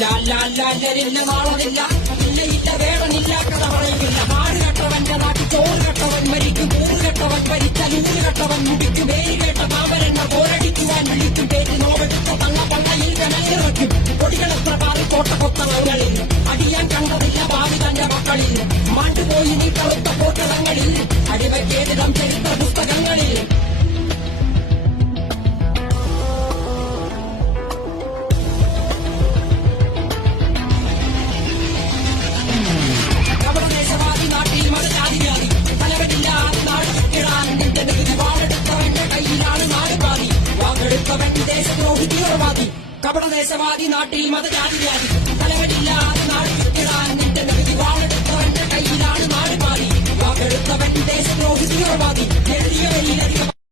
ലാലില്ല നാളതില്ല ഇല്ല വേടനില്ല കഥ പറയില്ല. നാട് കെട്ടവന്റെ നാട്ടിൽ ചോറ് കെട്ടവൻ മരിക്കും. കൂറ് കെട്ടവൻ ഭരിച്ച നൂറ് കെട്ടവൻ മുടിക്കും. പേര് കേട്ട പാവരെണ്ണ പോരടിക്കുവാൻ വിളിക്കും. പേര് നോവെടുത്ത തള്ള പള്ളയിൽ കനലിറക്കും. കൊടികളെത്ര പാറി കോട്ട കൊത്തവങ്ങളിൽ അടിയാൻ കണ്ടതില്ല ഭാവി തന്റെ മക്കളിൽ. മാണ്ടുപോയി നീ കറുത്ത പോട്ടടങ്ങളിൽ അടിവയ്ക്കേതിടം ചരിത്ര പുസ്തകങ്ങളിൽ. ദേശവാദി നാട്ടിൽ മതജാതിവാദി തലവനില്ലാതെ നാട് ചുറ്റിടാൻ നിന്റെ നികുതി വാളെടുത്തവന്റെ കയ്യിലാണ് നാട് പാതി. വാക്കെടുത്തവൻ ദേശദ്രോഹി തീവ്രവാദി. കപടദേശവാദി നാട്ടിൽ മതജാതിവാദി തലവനില്ലാതെ നാട് ചുറ്റിടാൻ നിന്റെ നികുതി വാളെടുത്തവന്റെ കയ്യിലാണ് നാട് പാതി. വാക്കെടുത്തവൻ ദേശദ്രോഹി തീവ്രവാദി. എഴുതിയ വരിയിൽ